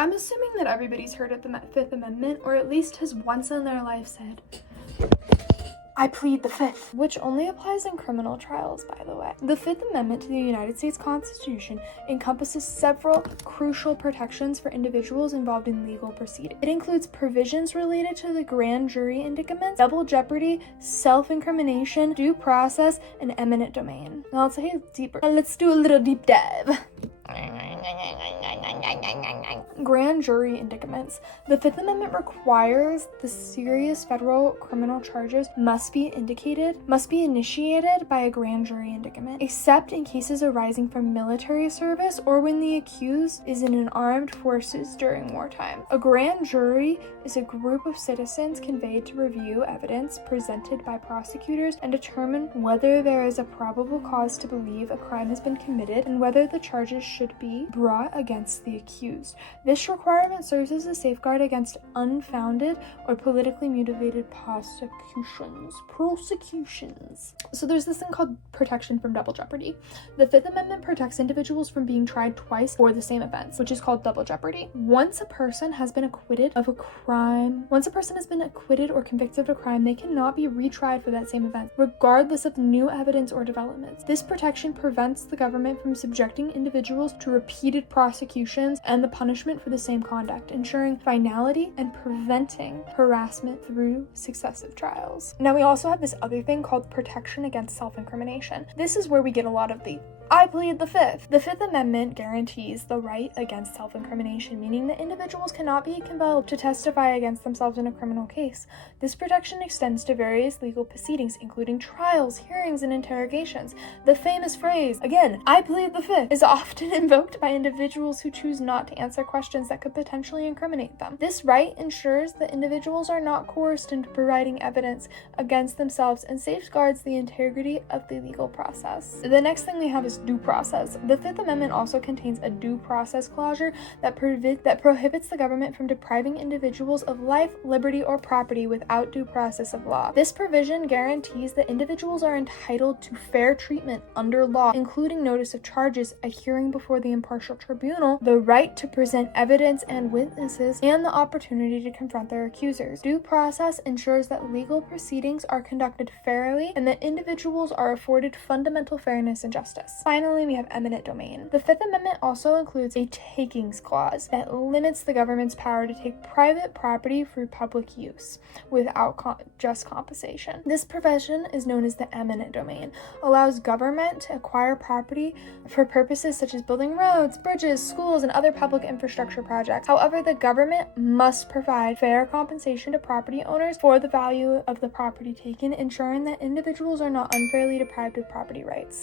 I'm assuming that everybody's heard of the Fifth Amendment, or at least has once in their life said, I plead the Fifth, which only applies in criminal trials, by the way. The Fifth Amendment to the United States Constitution encompasses several crucial protections for individuals involved in legal proceedings. It includes provisions related to the grand jury indictments, double jeopardy, self-incrimination, due process, and eminent domain. Now let's take it deeper. Let's do a little deep dive. Grand jury indictments. The Fifth Amendment requires the serious federal criminal charges must be initiated by a grand jury indictment, except in cases arising from military service or when the accused is in an armed forces during wartime. A grand jury is a group of citizens conveyed to review evidence presented by prosecutors and determine whether there is a probable cause to believe a crime has been committed and whether the charges should be brought against the accused. This requirement serves as a safeguard against unfounded or politically motivated prosecutions. So there's this thing called protection from double jeopardy. The Fifth Amendment protects individuals from being tried twice for the same offense, which is called double jeopardy. Once a person has been acquitted or convicted of a crime, they cannot be retried for that same offense, regardless of new evidence or developments. This protection prevents the government from subjecting individuals to repeated prosecutions and the punishment for the same conduct, ensuring finality and preventing harassment through successive trials. Now we also have this other thing called protection against self-incrimination. This is where we get a lot of the I plead the Fifth. The Fifth Amendment guarantees the right against self-incrimination, meaning that individuals cannot be compelled to testify against themselves in a criminal case. This protection extends to various legal proceedings, including trials, hearings, and interrogations. The famous phrase, again, I plead the Fifth, is often invoked by individuals who choose not to answer questions that could potentially incriminate them. This right ensures that individuals are not coerced into providing evidence against themselves and safeguards the integrity of the legal process. The next thing we have is due process. The Fifth Amendment also contains a due process clause that prohibits the government from depriving individuals of life, liberty, or property without due process of law. This provision guarantees that individuals are entitled to fair treatment under law, including notice of charges, a hearing before the impartial tribunal, the right to present evidence and witnesses, and the opportunity to confront their accusers. Due process ensures that legal proceedings are conducted fairly and that individuals are afforded fundamental fairness and justice. Finally, we have eminent domain. The Fifth Amendment also includes a takings clause that limits the government's power to take private property for public use without just compensation. This provision is known as the eminent domain, allows government to acquire property for purposes such as building roads, bridges, schools, and other public infrastructure projects. However, the government must provide fair compensation to property owners for the value of the property taken, ensuring that individuals are not unfairly deprived of property rights.